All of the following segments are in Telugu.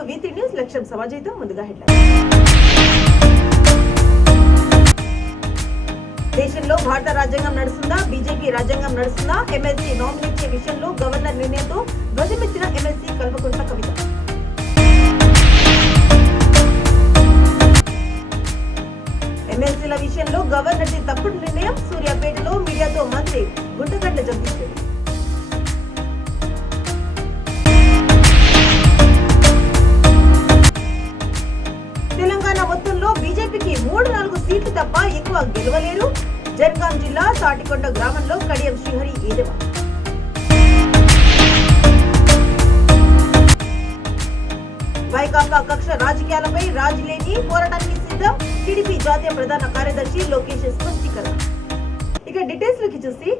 టు V3 న్యూస్ లక్ష్యం సమాజం ముందుగా హెడ్లైన్. దేశంలో భారత రాజ్యాంగం నడుస్తుందా, బీజేపీ రాజ్యాంగం నడుస్తుందా? ఎమ్మెల్సీ నామినేట్ చేసే విషయంలో గవర్నర్ నిర్ణయంతో ధ్వజమెత్తిన ఎమ్మెల్సీ కల్వకుంట్ల కవిత. ఎమ్మెల్సీల విషయంలో గవర్నర్ తప్పుడు నిర్ణయం, సూర్యాపేటలో మీడియాతో మంత్రి గుంటగండ్ల జగదీష్ రెడ్డి. తెలంగాణ మొత్తంలో బీజేపీకి 3-4 సీట్లు తప్ప ఎక్కువ గెలవలేరు. జనగాం జిల్లా తాటికొండ గ్రామంలో కడియం శ్రీహరి ఏదవ. వైకాపా కక్ష రాజకీయాలపై రాజీలేని పోరాటానికి సిద్ధం. టీడీపీ జాతీయ ప్రధాన కార్యదర్శి లోకేష్ స్పష్టీకరణ. ఇక డీటెయిల్స్ లోకి చూసి,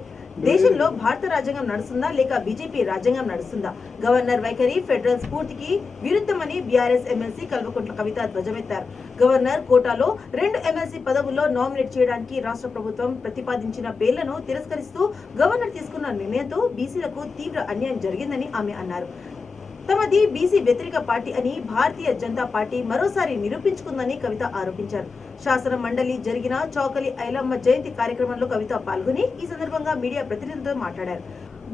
దేశంలో భారత రాజ్యాంగం నడుస్తుందా లేక బీజేపీ రాజ్యాంగం నడుస్తుందా? గవర్నర్ వైఖరి ఫెడరల్ స్ఫూర్తికి విరుద్ధమని బీఆర్ఎస్ ఎమ్మెల్సీ కల్వకుంట్ల కవిత ధ్వజమెత్తారు. గవర్నర్ కోటాలో 2 ఎమ్మెల్సీ పదవుల్లో నామినేట్ చేయడానికి రాష్ట్ర ప్రభుత్వం ప్రతిపాదించిన పేర్లను తిరస్కరిస్తూ గవర్నర్ తీసుకున్న నిర్ణయంతో బీసీలకు తీవ్ర అన్యాయం జరిగిందని ఆమె అన్నారు. తమది బీసీ వ్యతిరేక పార్టీ అని భారతీయ జనతా పార్టీ మరోసారి నిరూపించుకుందని కవిత ఆరోపించారు. శాసన మండలి జరిగిన చౌకలి ఐలమ్మ జయంతి కార్యక్రమంలో కవిత పాల్గొని ఈ సందర్భంగా మీడియా ప్రతినిధులతో మాట్లాడారు.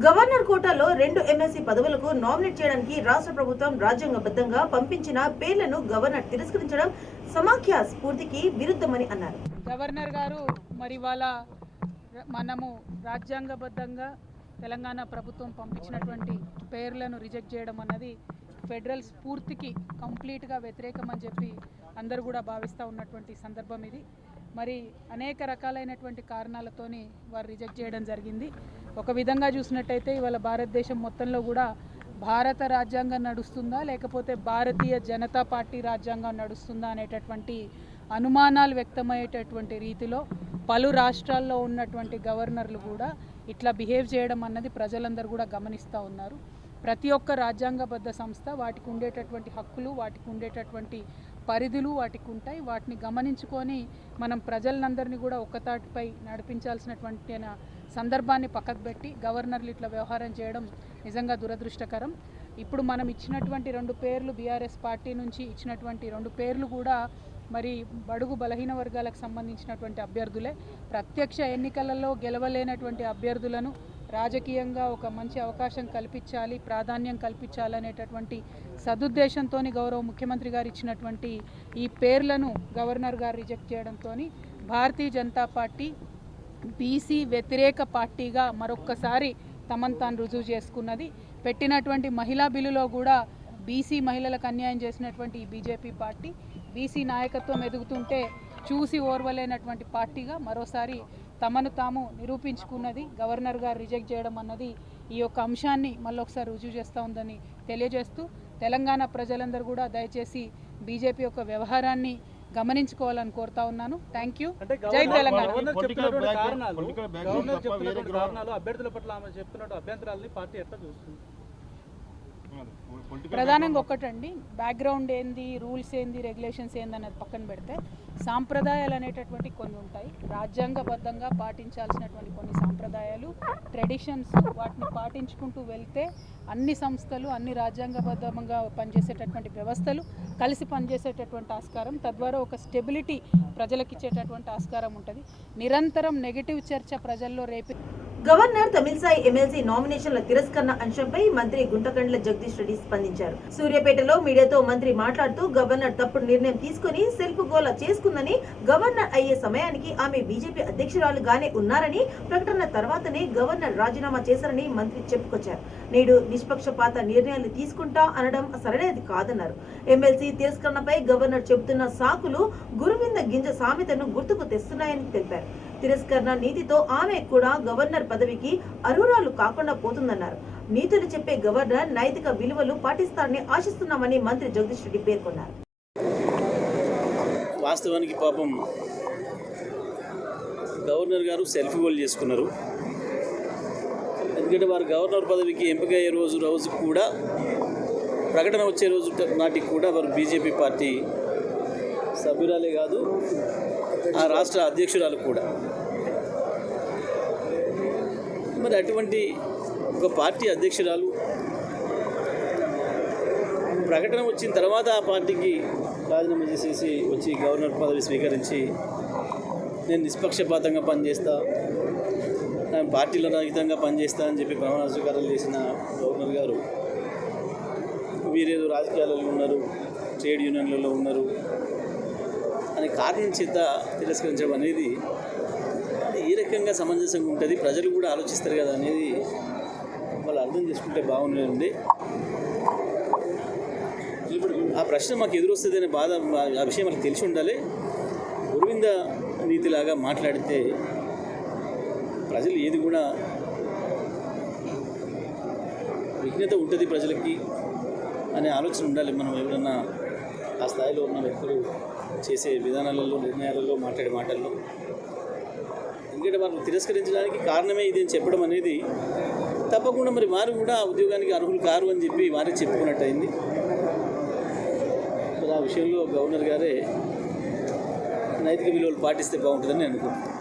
గవర్నర్ కోటాలో 2 ఎమ్మెల్సీ పదవులకు నామినేట్ చేయడానికి రాష్ట్ర ప్రభుత్వం రాజ్యాంగబద్ధంగా పంపించిన పేర్లను గవర్నర్ తిరస్కరించడం సమాఖ్య స్ఫూర్తికి విరుద్ధమని అన్నారు. గవర్నర్ గారు మరి వాళ్ళ మనము రాజ్యాంగబద్ధంగా తెలంగాణ ప్రభుత్వం పంపించినటువంటి పేర్లను రిజెక్ట్ చేయడం అన్నది ఫెడరల్ స్ఫూర్తికి కంప్లీట్గా వ్యతిరేకం అని చెప్పి అందరూ కూడా భావిస్తూ ఉన్నటువంటి సందర్భం ఇది. మరి అనేక రకాలైనటువంటి కారణాలతోని వారు రిజెక్ట్ చేయడం జరిగింది. ఒక విధంగా చూసినట్టయితే ఇవాళ భారతదేశం మొత్తంలో కూడా భారత రాజ్యాంగం నడుస్తుందా లేకపోతే భారతీయ జనతా పార్టీ రాజ్యాంగం నడుస్తుందా అనేటటువంటి అనుమానాలు వ్యక్తమయ్యేటటువంటి రీతిలో పలు రాష్ట్రాల్లో ఉన్నటువంటి గవర్నర్లు కూడా ఇట్లా బిహేవ్ చేయడం అన్నది ప్రజలందరూ కూడా గమనిస్తూ ఉన్నారు. ప్రతి ఒక్క రాజ్యాంగబద్ధ సంస్థ వాటికి ఉండేటటువంటి హక్కులు, వాటికి ఉండేటటువంటి పరిధులు వాటికి ఉంటాయి. వాటిని గమనించుకొని మనం ప్రజలందరినీ కూడా ఒక్కతాటిపై నడిపించాల్సినటువంటి సందర్భాన్ని పక్కకు పెట్టి గవర్నర్లు ఇట్లా వ్యవహారం చేయడం నిజంగా దురదృష్టకరం. ఇప్పుడు మనం ఇచ్చినటువంటి 2 పేర్లు, బీఆర్ఎస్ పార్టీ నుంచి ఇచ్చినటువంటి 2 పేర్లు కూడా మరి బడుగు బలహీన వర్గాలకు సంబంధించినటువంటి అభ్యర్థులే. ప్రత్యక్ష ఎన్నికలలో గెలవలేనటువంటి అభ్యర్థులను రాజకీయంగా ఒక మంచి అవకాశం కల్పించాలి, ప్రాధాన్యం కల్పించాలనేటటువంటి సదుద్దేశంతో గౌరవ ముఖ్యమంత్రి గారు ఇచ్చినటువంటి ఈ పేర్లను గవర్నర్ గారు రిజెక్ట్ చేయడంతో భారతీయ జనతా పార్టీ బీసీ వ్యతిరేక పార్టీగా మరొక్కసారి తమను తాను రుజువు చేసుకున్నది. పెట్టినటువంటి మహిళా బిల్లులో కూడా బీసీ మహిళలకు అన్యాయం చేసినటువంటి ఈ బీజేపీ పార్టీ బీసీ నాయకత్వం ఎదుగుతుంటే చూసి ఓర్వలేనటువంటి పార్టీగా మరోసారి తమను తాము నిరూపించుకున్నది. గవర్నర్ గారు రిజెక్ట్ చేయడం అన్నది ఈ యొక్క అంశాన్ని మళ్ళొకసారి రుజువు చేస్తూ ఉందని తెలియజేస్తూ తెలంగాణ ప్రజలందరూ కూడా దయచేసి బీజేపీ యొక్క వ్యవహారాన్ని గమనించుకోవాలని కోరుతా ఉన్నాను. Thank you. జై తెలంగాణ. ప్రధానంగా ఒక్కటండి, బ్యాక్గ్రౌండ్ ఏంది, రూల్స్ ఏంది, రెగ్యులేషన్స్ ఏంది అనేది పక్కన పెడితే సాంప్రదాయాలు అనేటటువంటి కొన్ని ఉంటాయి. రాజ్యాంగబద్ధంగా పాటించాల్సినటువంటి కొన్ని సాంప్రదాయాలు, ట్రెడిషన్స్, వాటిని పాటించుకుంటూ వెళ్తే అన్ని సంస్థలు, అన్ని రాజ్యాంగబద్ధంగా పనిచేసేటటువంటి వ్యవస్థలు కలిసి పనిచేసేటటువంటి ఆస్కారం, తద్వారా ఒక స్టెబిలిటీ ప్రజలకు ఇచ్చేటటువంటి ఆస్కారం ఉంటుంది. నిరంతరం నెగిటివ్ చర్చ ప్రజల్లో రేపే. గవర్నర్ తమిళసాయి ఎమ్మెల్సీ నామినేషన్ల తిరస్కరణ అంశంపై మంత్రి గుంటగండ్ల జగదీష్ రెడ్డి స్పందించారు. సూర్యాపేటలో మీడియాతో మంత్రి మాట్లాడుతూ గవర్నర్ తప్పుడు నిర్ణయం తీసుకుని సెల్ఫ్ గోల చేసుకుందని, గవర్నర్ అయ్యే సమయానికి ఆమె బీజేపీ అధ్యక్షురాలుగానే ఉన్నారని, ప్రకటన తర్వాతనే గవర్నర్ రాజీనామా చేశారని మంత్రి చెప్పుకొచ్చారు. నేడు నిష్పక్షపాత నిర్ణయాలు తీసుకుంటా అనడం సరైనది కాదన్నారు. ఎమ్మెల్సీ తిరస్కరణపై గవర్నర్ చెబుతున్న సాకులు గురువింద గింజ సామెతను గుర్తుకు తెస్తున్నాయని తెలిపారు. తిరస్కరణ నీతితో ఆమె కూడా గవర్నర్ పదవికి అర్హురాలు కాకుండా పోతుందన్నారు. నీతులు చెప్పే గవర్నర్ నైతిక విలువలు పాటిస్తారని ఆశిస్తున్నామని మంత్రి జగదీష్ రెడ్డి పేర్కొన్నారు. వాస్తవానికి పాపం గవర్నర్ గారు సెల్ఫ్ గోల్ చేసుకున్నారు. ఎందుకంటే వారు గవర్నర్ పదవికి ఎంపికయ్యే రోజు కూడా, ప్రకటన వచ్చే రోజు నాటికి కూడా వారు బీజేపీ పార్టీ సభ్యురాలే కాదు, ఆ రాష్ట్ర అధ్యక్షురాలు కూడా. మరి అటువంటి ఒక పార్టీ అధ్యక్షురాలు ప్రకటన వచ్చిన తర్వాత ఆ పార్టీకి రాజీనామా చేసేసి వచ్చి గవర్నర్ పదవి స్వీకరించి నేను నిష్పక్షపాతంగా పనిచేస్తా, నేను పార్టీలో రహితంగా పనిచేస్తా అని చెప్పి ప్రమాణ స్వీకారాలు చేసిన గవర్నర్ గారు వీరేదో రాజకీయాలలో ఉన్నారు, ట్రేడ్ యూనియన్లలో ఉన్నారు అనే కారణం చేత తిరస్కరించడం అనేది అది ఏ రకంగా సమంజసంగా ఉంటుంది, ప్రజలు కూడా ఆలోచిస్తారు కదా అనేది వాళ్ళు అర్థం చేసుకుంటే బాగుండేది. ఆ ప్రశ్న మాకు ఎదురొస్తుంది అనే బాధ, ఆ విషయం మనకు తెలిసి ఉండాలి. గురువింద నీతిలాగా మాట్లాడితే ప్రజలు ఏది కూడా విఘ్నత ఉంటుంది ప్రజలకి అనే ఆలోచన ఉండాలి. మనం ఎవరన్నా ఆ స్థాయిలో ఉన్న వ్యక్తులు చేసే విధానాలలో, నిర్ణయాలలో, మాట్లాడే మాటల్లో, ఎందుకంటే వాళ్ళు తిరస్కరించడానికి కారణమే ఇది అని చెప్పడం అనేది తప్పకుండా మరి వారు కూడా ఉద్యోగానికి అర్హులు కారు అని చెప్పి వారే చెప్పుకున్నట్టు అయింది. మరి ఆ విషయంలో గవర్నర్ గారే నైతిక విలువలు పాటిస్తే బాగుంటుందని నేను అనుకుంటున్నాను.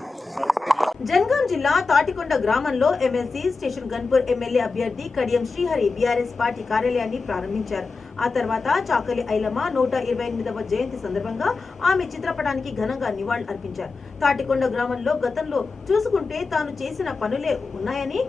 జనగాం జిల్లా తాటికొండ గ్రామంలో ఎమ్మెల్సీ స్టేషన్ గన్పూర్ ఎమ్మెల్యే అభ్యర్థి కడియం శ్రీహరి బీఆర్ఎస్ పార్టీ కార్యాలయాన్ని ప్రారంభించారు. ఆ తర్వాత చాకలి ఐలమ్మ 128వ జయంతి సందర్భంగా ఆమె చిత్రపటానికి ఘనంగా నివాళులు అర్పించారు. తాటికొండ గ్రామంలో గతంలో చూసుకుంటే తాను చేసిన పనులే ఉన్నాయని,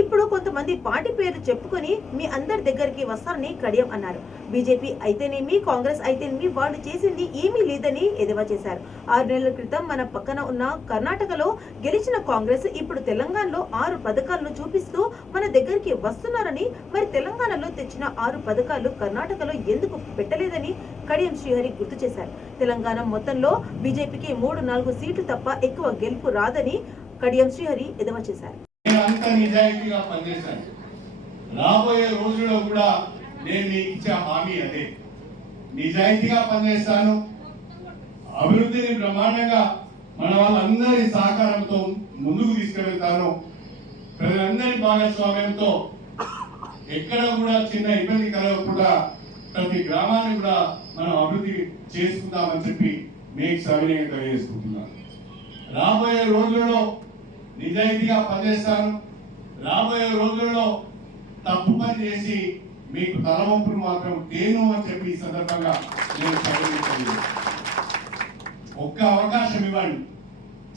ఇప్పుడు కొంతమంది పార్టీ పేరు చెప్పుకొని మీ అందరి దగ్గరికి వస్తారని కడియం అన్నారు. బీజేపీ అయితేనేమి, కాంగ్రెస్ అయితేనేమి వాళ్ళు చేసింది ఏమీ లేదని ఎద్దేవా చేశారు. 6 నెలల క్రితం మన పక్కన ఉన్న కర్ణాటకలో గెలిచిన కాంగ్రెస్ ఇప్పుడు తెలంగాణలో 6 పథకాలను చూపిస్తూ మన దగ్గరికి వస్తున్నారని, మరి తెలంగాణలో తెచ్చిన 6 పథకాలు కర్ణాటకలో ఎందుకు పెట్టలేదని కడియం శ్రీహరి గుర్తు చేశారు. తెలంగాణ మొత్తంలో బీజేపీకి 3-4 సీట్లు తప్ప ఎక్కువ గెలుపు రాదని కడియం శ్రీహరి ఎద్దేవా చేశారు. అంత నిజాయితీగా పనిచేశాను. రాబోయే రోజుల్లో కూడా నేను మీకు ఇచ్చే హామీ అదే, నిజాయితీగా పనిచేస్తాను. అభివృద్ధిని బ్రహ్మాండంగా మన వాళ్ళందరి సహకారంతో ముందుకు తీసుకెళ్తాను. ప్రజలందరి భాగస్వామ్యంతో ఎక్కడ కూడా చిన్న ఇబ్బంది కలగకుండా ప్రతి గ్రామాన్ని కూడా మనం అభివృద్ధి చేసుకుందామని చెప్పి మీకు సవినయంగా తెలియజేసుకుంటున్నాను. రాబోయే రోజుల్లో నిజాయితీగా పనిచేస్తాను. రాబోయే రోజుల్లో తప్పు పని చేసి మీకు తలవంపులు మాత్రం తేను అని చెప్పి ఈ సందర్భంగా నేను ప్రకటించాను. ఒక్క అవకాశం ఇవ్వండి.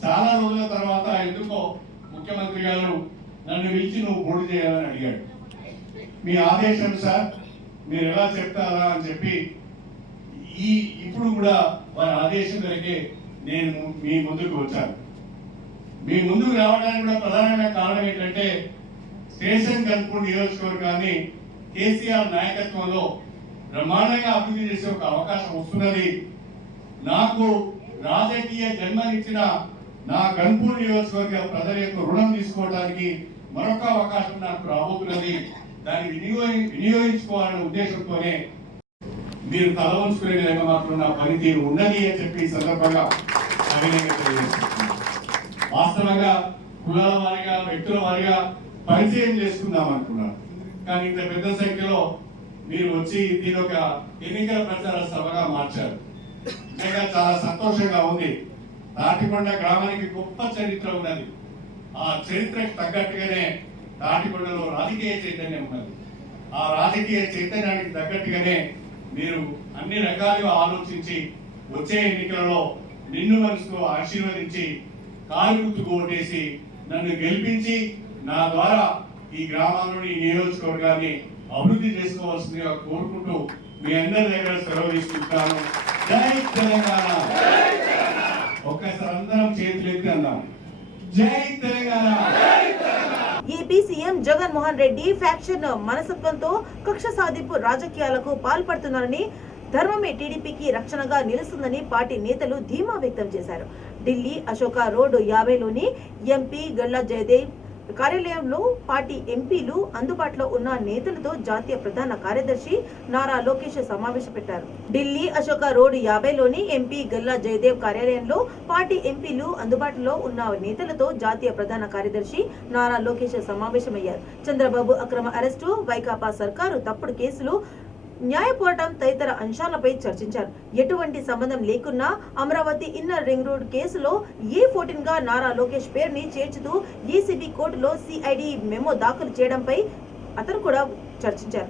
చాలా రోజుల తర్వాత ఎందుకో ముఖ్యమంత్రి గారు నన్ను పిలిచి నువ్వు పోటీ చేయాలని అడిగాడు. మీ ఆదేశం సార్, మీరు ఎలా చెప్తారా అని చెప్పి ఇప్పుడు కూడా వారి ఆదేశం మేరకే నేను మీ ముందుకు వచ్చాను. మీ ముందుకు రావడానికి కూడా ప్రధానమైన కారణం ఏంటంటే స్టేషన్ గన్పూర్ నియోజకవర్గాన్ని కేసీఆర్ నాయకత్వంలో బ్రహ్మాండంగా అభివృద్ధి చేసే ఒక అవకాశం వస్తున్నది. నాకు రాజకీయ జన్మనిచ్చిన నా గన్పూర్ నియోజకవర్గ ప్రజల యొక్క రుణం తీసుకోవడానికి మరొక అవకాశం నాకు రాబోతున్నది. దాన్ని వినియోగించుకోవాలనే ఉద్దేశంతోనే మీరు తల ఉంచుకునే విధంగా మాత్రం నా పనితీరు ఉన్నది అని చెప్పి ఈ సందర్భంగా వాస్తవంగా కులాల వారిగా, వ్యక్తుల వారిగా పరిచయం చేసుకుందాం అనుకున్నాను. కానీ ఇంత పెద్ద సంఖ్యలో మీరు వచ్చి దీని ఒక ఎన్నికల ప్రచార సభగా మార్చారు. నిజంగా చాలా సంతోషంగా ఉంది. తాటికొండ గ్రామానికి గొప్ప చరిత్ర ఉన్నది. ఆ చరిత్రకు తగ్గట్టుగానే తాటికొండలో రాజకీయ చైతన్యం ఉన్నది. ఆ రాజకీయ చైతన్యానికి తగ్గట్టుగానే మీరు అన్ని రకాలుగా ఆలోచించి వచ్చే ఎన్నికలలో నిన్ను మనసుతో ఆశీర్వదించి కారు గుర్తుకు ఓటేసి నన్ను గెలిపించి నా ద్వారా ఈ గ్రామంలోని నియోజకవర్గాన్ని అభివృద్ధి చేసుకోవాల్సిందిగా కోరుకుంటూ మీ అందరి దగ్గర సెలవు తీసుకుంటాను. జై తెలంగాణ. ఒక్కసారి అందరం చేతులు ఎత్తి అందాం, జై Telangana. AP CM Jagan Mohan Reddy faction మనస్తత్వంతో కక్ష సాధింపు రాజకీయాలకు పాల్పడుతున్నారని, ధర్మమే టీడీపీకి రక్షణగా నిలుస్తుందని పార్టీ నేతలు ధీమా వ్యక్తం చేశారు. ఢిల్లీ అశోక రోడ్ 50లోని ఎంపీ గల్లా జయదేవ్ కార్యాలయంలో పార్టీ ఎంపీలు, అందుబాటులో ఉన్న నేతలతో జాతీయ ప్రధాన కార్యదర్శి నారా లోకేష్ సమావేశం పెట్టారు. ఢిల్లీ అశోక రోడ్ 50లోని ఎంపీ గల్లా జయదేవ్ కార్యాలయంలో పార్టీ ఎంపీలు, అందుబాటులో ఉన్న నేతలతో జాతీయ ప్రధాన కార్యదర్శి నారా లోకేష్ సమావేశమయ్యారు. చంద్రబాబు అక్రమ అరెస్టు, వైకాపా సర్కారు తప్పుడు కేసులు, న్యాయ పోరాటం తదితర అంశాలపై చర్చించారు. ఎటువంటి సంబంధం లేకున్నా అమరావతి ఇన్నర్ రింగ్ రోడ్ కేసులో A14 గా నారా లోకేష్ పేరుని చేర్చుతూ ఏసీబీ కోర్టులో సిఐడి మెమో దాఖలు చేయడంపై అతను కూడా చర్చించారు.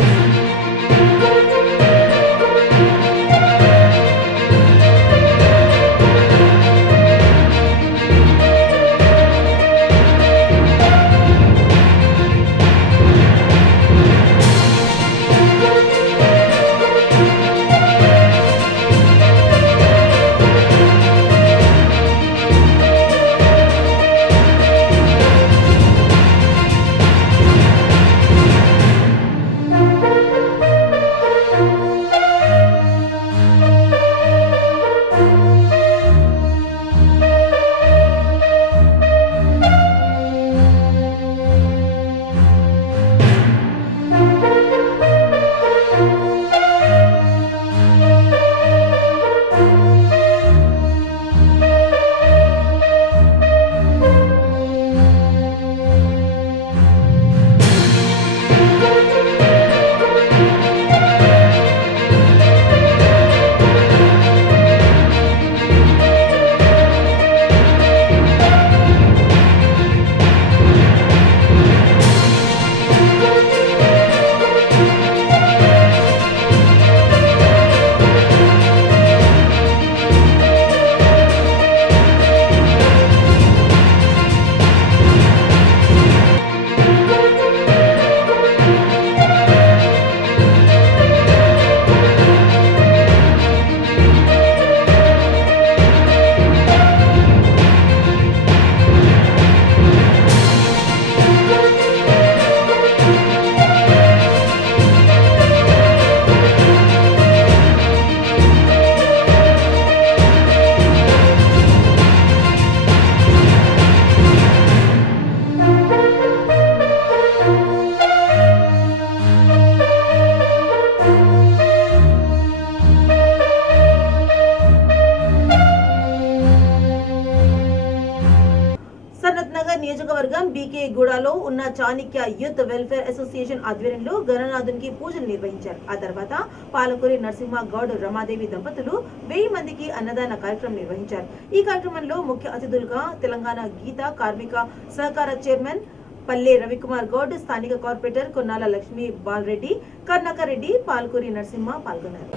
బీకే గూడలో ఉన్న చాణిక్య యూత్ వెల్ఫేర్ అసోసియేషన్ ఆధ్వర్యంలో గణనాథునికి పూజలు నిర్వహించారు. ఆ తర్వాత పాలకూరి నరసింహ గౌడ్ రమాదేవి దంపతులు 1000 మందికి అన్నదాన కార్యక్రమం నిర్వహించారు. ఈ కార్యక్రమంలో ముఖ్య అతిథులుగా తెలంగాణ గీత కార్మిక సహకార చైర్మన్ పల్లె రవికుమార్ గౌడ్, స్థానిక కార్పొరేటర్ కొన్నాల లక్ష్మీ బాలరెడ్డి, కర్ణాకర్ రెడ్డి, పాల్కూరి నరసింహ పాల్గొన్నారు.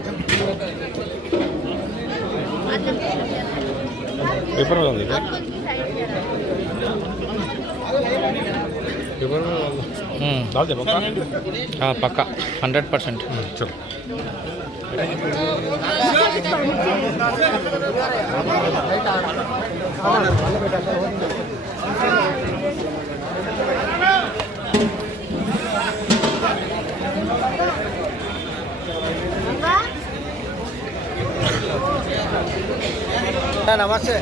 పక్కా 100%. నమస్తే.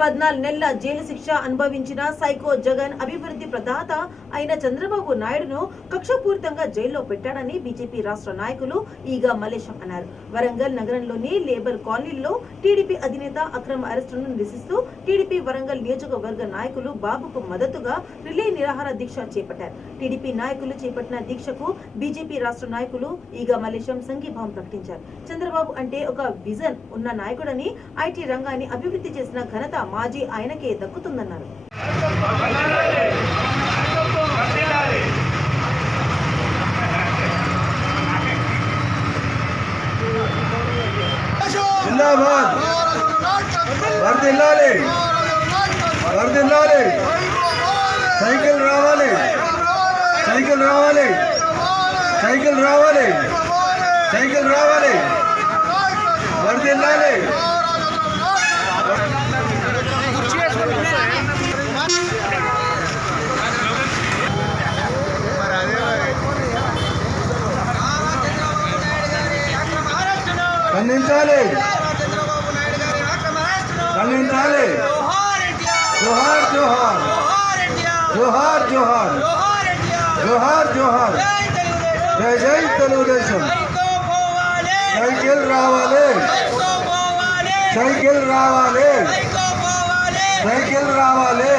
పద్నాలుగు నెలల జైలు శిక్ష అనుభవించిన సైకో జగన్ అభివృద్ధి ప్రదాత అయిన చంద్రబాబు నాయుడును కక్షపూరితంగా జైల్లో పెట్టాడని బీజేపీ రాష్ట్ర నాయకులు ఈగా మల్లేశం అన్నారు. వరంగల్ నగరంలోని లేబర్ కాలనీలో టీడీపీ అధినేత అక్రమ అరెస్టును నిరసిస్తూ టీడీపీ వరంగల్ నియోజకవర్గ నాయకులు బాబుకు మద్దతుగా రిలే నిరాహార దీక్ష చేపట్టారు. టీడీపీ నాయకులు చేపట్టిన దీక్షకు బీజేపీ రాష్ట్ర నాయకులు ఈగా మల్లేశం సంఘీభావం ప్రకటించారు. చంద్రబాబు అంటే ఒక విజన్ ఉన్న నాయకుడని, ఐటీ రంగాన్ని అభివృద్ధి చేసిన ఘనత మాజీ ఆయనకే దక్కుతుందన్నారు. సైకిల్ రావాలి, సైకిల్ రావాలి, సైకిల్ రావాలి, సైకిల్ రావాలి, వర్దిల్లాలి. ఖండించాలి, ఖండించాలి. జోహార్ జోహార్, జోహార్ జోహార్, జోహార్ జోహార్. జై జై తెలుగుదేశం. సైకిల్ రావాలి, సైకిల్ రావాలి, సైకిల్ రావాలి.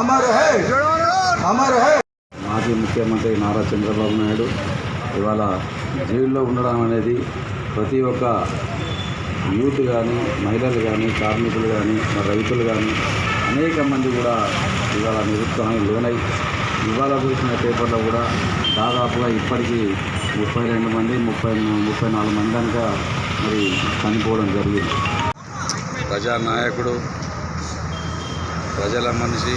Amar high, Amar high. మాజీ ముఖ్యమంత్రి నారా చంద్రబాబు నాయుడు ఇవాళ జైల్లో ఉండడం అనేది ప్రతి ఒక్క యూత్ కానీ, మహిళలు కానీ, కార్మికులు కానీ, రైతులు కానీ అనేక మంది కూడా ఇవాళ నిరుత్సాహం లోనై ఇవాళ చూసిన పేపర్లో కూడా దాదాపుగా ఇప్పటికీ 32 మంది 34 మంది కనుక మరి చనిపోవడం జరిగింది. ప్రజానాయకుడు, ప్రజల మనిషి,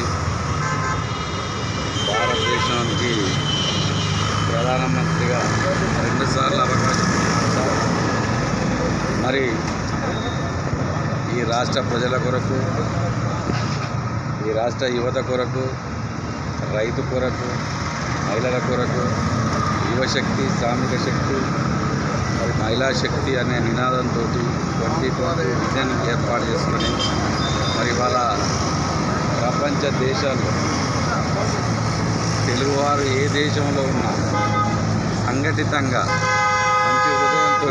భారతదేశానికి ప్రధానమంత్రిగా 2 సార్లు అవకాశం ఇచ్చారు. మరి ఈ రాష్ట్ర ప్రజల కొరకు, ఈ రాష్ట్ర యువత కొరకు, రైతు కొరకు, మహిళల కొరకు యువశక్తి, శ్రామిక శక్తి, మరి మహిళా శక్తి అనే నినాదంతో 2020 విజన్ ఏర్పాటు చేసుకొని మరి ఇవాళ ప్రపంచ దేశాలు తెలుగువారు ఏ దేశంలో ఉన్నా సంఘటితంగా మంచి హృదయంతో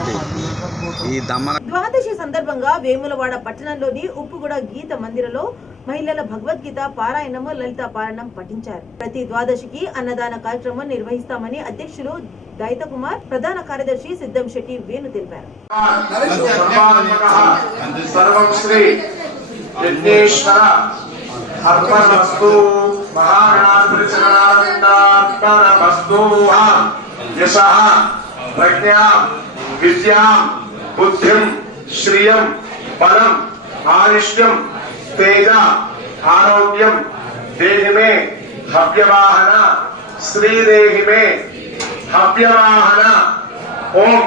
ఈ దమన ద్వాదశి సందర్భంగా వేములవాడ పట్టణంలోని ఉప్పుగూడ గీత మందిరలో మహిళల భగవద్గీత పారాయణము లలిత పారాయణం పఠించారు. ప్రతి ద్వాదశికి అన్నదాన కార్యక్రమం నిర్వహిస్తామని అధ్యక్షులు దైత కుమార్, ప్రధాన కార్యదర్శి సిద్ధం శెట్టి వేణు తెలిపారు. बुद्धिं श्रियं बलम आनिष्यं तेज आरोग्यम देहि में हव्यवाहन श्रीदेहि में हव्यवाहन ओम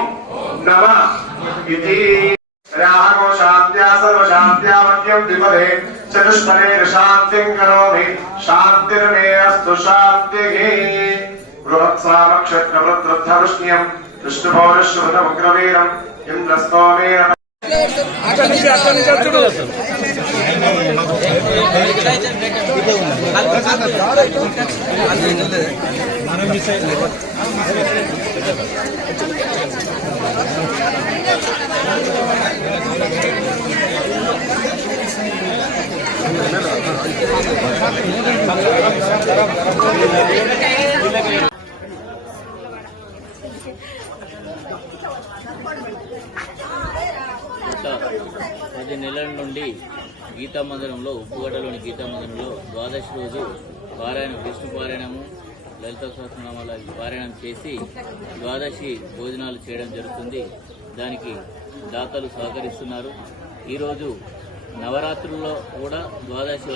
नमः इति राहगो शांत्या सर्वशांत्यावत्यं द्विपदे चतुष्पदे शांतिं करोमि शांतिर्मे अस्तु शांतिः बृहत्सामक्षत्रवृद्धवृष्ण्यं कृष्णपौरुषवृतमुग्रवीरम् इंद्रस्तोमेन గత 10 నెలల నుండి గీతా మందిరంలో ఉప్పుగడ్డలోని గీతా మందిరంలో ద్వాదశి రోజు పారాయణం, విష్ణు పారాయణము, లలిత సహస్రనామాల పారాయణం చేసి ద్వాదశి భోజనాలు చేయడం జరుగుతుంది. దానికి దాతలు సహకరిస్తున్నారు. ఈరోజు నవరాత్రుల్లో కూడా ద్వాదశి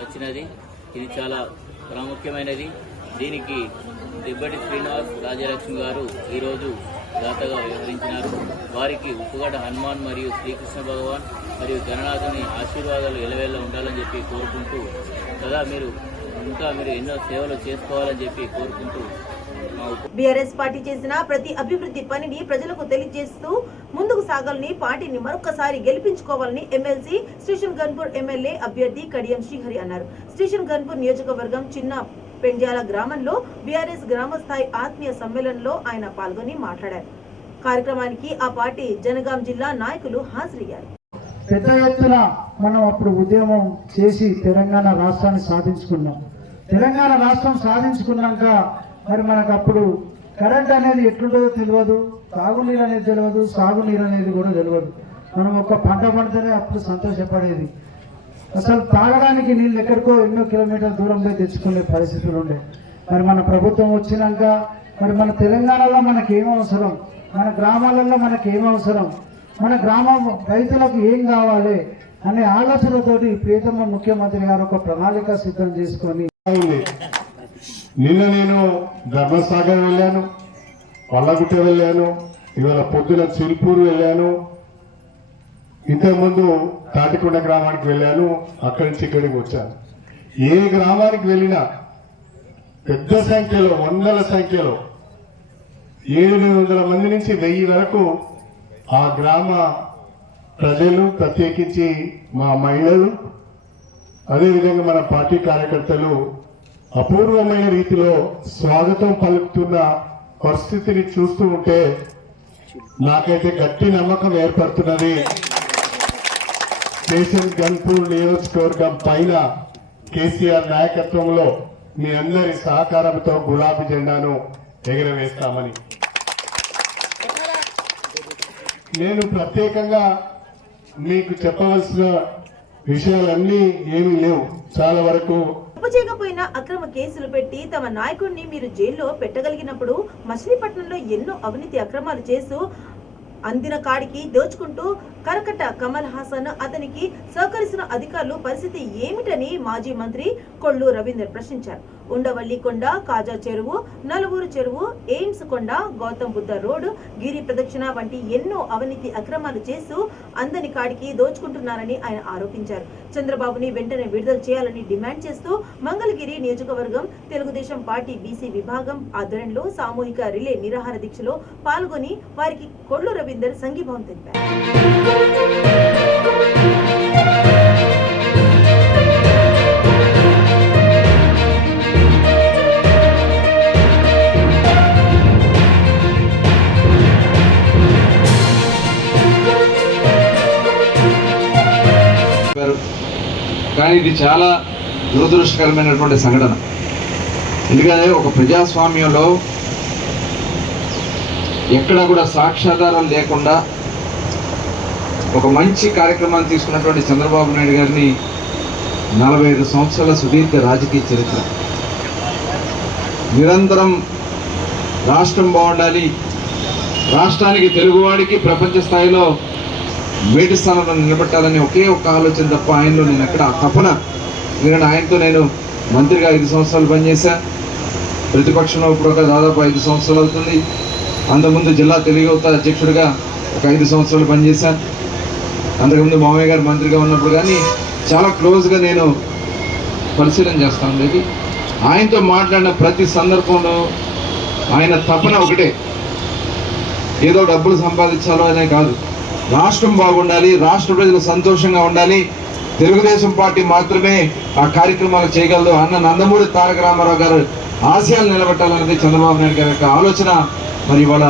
వచ్చినది. ఇది చాలా ప్రాముఖ్యమైనది. దీనికి దిబ్బటి శ్రీనివాస్ రాజలక్ష్మి గారు ఈరోజు దాతగా వ్యవహరించినారు. వారికి ఉప్పుగడ్డ హనుమాన్ మరియు శ్రీకృష్ణ భగవాన్ మరియు గణనాథుని ఆశీర్వాదాలు ఎలవేళ ఉండాలని చెప్పి కోరుకుంటూ, కదా మీరు ఎన్నో సేవలు చేసుకోవాలని చెప్పి కోరుకుంటూ బీఆర్ఎస్ పార్టీ చేసిన ప్రతి అభివృద్ధి పనిని ప్రజలకు తెలియజేస్తూ ముందుకు సాగాలని, పార్టీని మరొకసారి గెలిపించుకోవాలని ఎమ్మెల్సీ స్టేషన్ గన్పూర్ ఎమ్మెల్యే అభ్యర్థి కడియం శ్రీహరి అన్నారు. స్టేషన్ గన్పూర్ నియోజకవర్గం చిన్న పెండ్యాల గ్రామంలో బీఆర్ఎస్ గ్రామస్థాయి ఆత్మీయ సమ్మేళనంలో ఆయన పాల్గొని మాట్లాడారు. కార్యక్రమానికి ఆ పార్టీ జనగాం జిల్లా నాయకులు హాజరయ్యారు. పెద్ద ఎత్తున మనం అప్పుడు ఉద్యమం చేసి తెలంగాణ రాష్ట్రాన్ని సాధించుకున్నాం. తెలంగాణ రాష్ట్రం సాధించుకున్నాక మరి మనకు అప్పుడు కరెంట్ అనేది ఎట్లుంటుందో తెలియదు, తాగునీరు అనేది తెలియదు, సాగునీరు అనేది కూడా తెలియదు. మనం ఒక పంట పండితేనే అప్పుడు సంతోషపడేది. అసలు తాగడానికి నీళ్ళు ఎక్కడికో ఎన్నో కిలోమీటర్ల దూరంలో తెచ్చుకునే పరిస్థితులు ఉండే. మరి మన ప్రభుత్వం వచ్చినాక మరి మన తెలంగాణలో మనకేం అవసరం, మన గ్రామాలలో మనకేం అవసరం, మన గ్రామం రైతులకు ఏం కావాలి అనే ఆలోచనతోటి ప్రియతమ ముఖ్యమంత్రి గారు ఒక ప్రణాళిక సిద్ధం చేసుకొని నిన్న నేను ధర్మసాగర్ వెళ్ళాను, పల్లగుట్ట వెళ్ళాను, ఇవాళ పొద్దున చిల్పూరు వెళ్ళాను, ఇంతకుముందు తాటికొండ గ్రామానికి వెళ్ళాను, అక్కడి నుంచి ఇక్కడికి వచ్చాను. ఏ గ్రామానికి వెళ్ళినా పెద్ద సంఖ్యలో, వందల సంఖ్యలో 700 మంది నుంచి 1000 వరకు ఆ గ్రామ ప్రజలు, ప్రత్యేకించి మా మహిళలు, అదేవిధంగా మన పార్టీ కార్యకర్తలు అపూర్వమైన రీతిలో స్వాగతం పలుకుతున్న పరిస్థితిని చూస్తూ ఉంటే నాకైతే గట్టి నమ్మకం ఏర్పడుతున్నది. స్టేషన్ గన్పూర్ నియోజకవర్గం పైన కేసీఆర్ నాయకత్వంలో మీ అందరి సహకారంతో గులాబీ జెండాను ఎగరవేస్తామని. నేను ప్రత్యేకంగా మీకు చెప్పవలసిన విషయాలన్నీ ఏమీ లేవు. చాలా వరకు చేయకపోయినా అక్రమ కేసులు పెట్టి తమ నాయకుడిని మీరు జైల్లో పెట్టగలిగినప్పుడు మచిలీపట్నంలో ఎన్నో అవినీతి అక్రమాలు చేస్తూ అందిన కాడికి దోచుకుంటూ కరకట్ట కమల్ హాసన్, అతనికి సహకరిస్తున్న అధికారులు పరిస్థితి ఏమిటని మాజీ మంత్రి కొల్లు రవీందర్ ప్రశ్నించారు. ఉండవల్లి కొండ, కాజా చెరువు, నలుగురు చెరువు, ఎయిమ్స్ కొండ, గౌతమ్ బుద్ధ రోడ్, గిరి ప్రదక్షిణ వంటి ఎన్నో అవినీతి అక్రమాలు చేస్తూ అందని కాడికి దోచుకుంటున్నారని ఆయన ఆరోపించారు. చంద్రబాబుని వెంటనే విడుదల చేయాలని డిమాండ్ చేస్తూ మంగళగిరి నియోజకవర్గం తెలుగుదేశం పార్టీ బీసీ విభాగం ఆధ్వర్యంలో సామూహిక రిలే నిరాహార దీక్షలో పాల్గొని వారికి కొల్లు రవీందర్ సంఘీభావం తెలిపారు. కానీ ఇది చాలా దురదృష్టకరమైనటువంటి సంఘటన. ఎందుకంటే ఒక ప్రజాస్వామ్యంలో ఎక్కడా కూడా సాక్ష్యాధారాలు లేకుండా ఒక మంచి కార్యక్రమాన్ని తీసుకున్నటువంటి చంద్రబాబు నాయుడు గారిని 45 సంవత్సరాల సుదీర్ఘ రాజకీయ చరిత్ర, నిరంతరం రాష్ట్రం బాగుండాలి, రాష్ట్రానికి తెలుగువాడికి ప్రపంచ స్థాయిలో మేటి స్థానంలో నిలబెట్టాలని ఒకే ఒక్క ఆలోచన తప్ప ఆయనలో నేను ఎక్కడ తపన. ఎందుకంటే ఆయనతో నేను మంత్రిగా 5 సంవత్సరాలు పనిచేశా, ప్రతిపక్షంలో ఇప్పుడు ఒక దాదాపు 5 సంవత్సరాలు అవుతుంది. అంతకుముందు జిల్లా తెలుగు యువత అధ్యక్షుడిగా ఒక 5 సంవత్సరాలు పనిచేశాను. అంతకుముందు మామయ్య గారు మంత్రిగా ఉన్నప్పుడు కానీ చాలా క్లోజ్గా నేను పరిశీలన చేస్తూ ఉండేది. ఆయనతో మాట్లాడిన ప్రతి సందర్భంలో ఆయన తపన ఒకటే, ఏదో డబ్బులు సంపాదించాలో అనే కాదు, రాష్ట్రం బాగుండాలి, రాష్ట్ర ప్రజలు సంతోషంగా ఉండాలి, తెలుగుదేశం పార్టీ మాత్రమే ఆ కార్యక్రమాలు చేయగలదు అన్న నందమూరి తారక రామారావు గారు ఆశయాలు నిలబెట్టాలన్నది చంద్రబాబు నాయుడు గారి యొక్క ఆలోచన. మరి ఇవాళ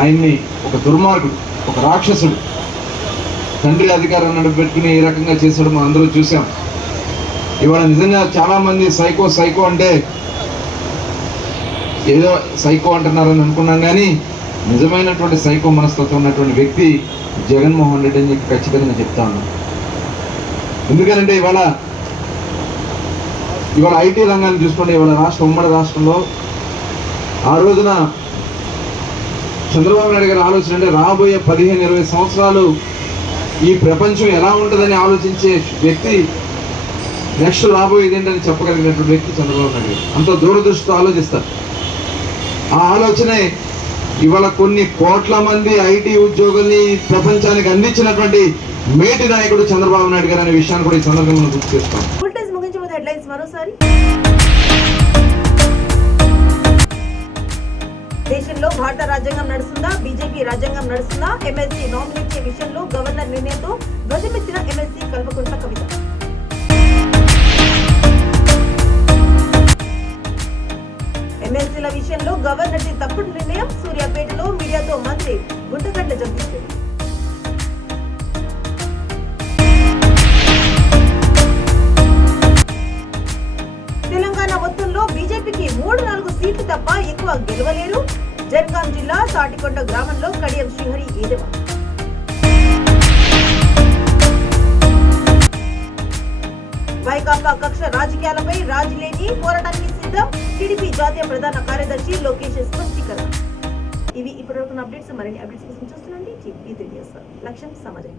ఆయన్ని ఒక దుర్మార్గుడు, ఒక రాక్షసుడు, తండ్రి అధికారం నడిపెట్టుకుని ఏ రకంగా చేశాడో మనం అందరూ చూసాం. ఇవాళ నిజంగా చాలామంది సైకో అంటే ఏదో సైకో అంటున్నారని అనుకున్నాం, కానీ నిజమైనటువంటి సైకో మనస్తత్వం ఉన్నటువంటి వ్యక్తి జగన్మోహన్ రెడ్డి అని చెప్పి ఖచ్చితంగా చెప్తా ఉన్నాను. ఎందుకంటే ఇవాళ ఐటీ రంగాన్ని చూసుకుంటే ఇవాళ ఉమ్మడి రాష్ట్రంలో ఆ రోజున చంద్రబాబు నాయుడు గారి ఆలోచన అంటే రాబోయే 15-20 సంవత్సరాలు ఈ ప్రపంచం ఎలా ఉంటుందని ఆలోచించే వ్యక్తి, నెక్స్ట్ రాబోయేది ఏంటని చెప్పగలిగినటువంటి వ్యక్తి చంద్రబాబు నాయుడు గారు. అంత దూరదృష్టితో ఆలోచిస్తారు. ఆ ఆలోచనే ఇవాళ కొన్ని కోట్ల మంది ఐటీ ఉద్యోగుల్ని ప్రపంచానికి అందించినటువంటి మేటి నాయకుడు చంద్రబాబు నాయుడు గారు అనే విషయాన్ని కూడా ఈ సందర్భంలో గుర్తు చేస్తాం. ముగించే ముందు హెడ్లైన్స్ మరోసారి. దేశంలో భారత రాజ్యాంగం నడుస్తుందా, బీజేపీ రాజ్యాంగం నడుస్తుందా, ఎమ్మెల్సీ నామినేట్ విషయంలో గవర్నర్ నిర్ణయంతో ధ్వజమెత్తిన ఎమ్మెల్సీ కల్వకుంట్ల కవిత. ఎమ్మెల్సీల విషయంలో గవర్నర్ది తప్పుడు నిర్ణయం, సూర్యాపేటలో మీడియాతో మంత్రి గుంటగడ్ల జగదీష్ రెడ్డి. తెలంగాణ మొత్తంలో బీజేపీకి 3-4 సీట్లు తప్ప ఎక్కువ గెలవలేరు. జనగాం జిల్లా తాటికొండ గ్రామంలో కడియం శ్రీహరి ఏదవ. వైకాపా కక్ష రాజకీయాలపై రాజీలేని, పోరాటానికి సిద్ధం టీడీపీ జాతీయ ప్రధాన కార్యదర్శి లోకేష్ స్పష్టీకరణ. ఇవి ఇప్పటివరకు అప్డేట్స్. మరిన్ని అప్డేట్స్ కోసం చూస్తుండండి టీవీ 3 న్యూస్. లక్ష్యం సమాజం.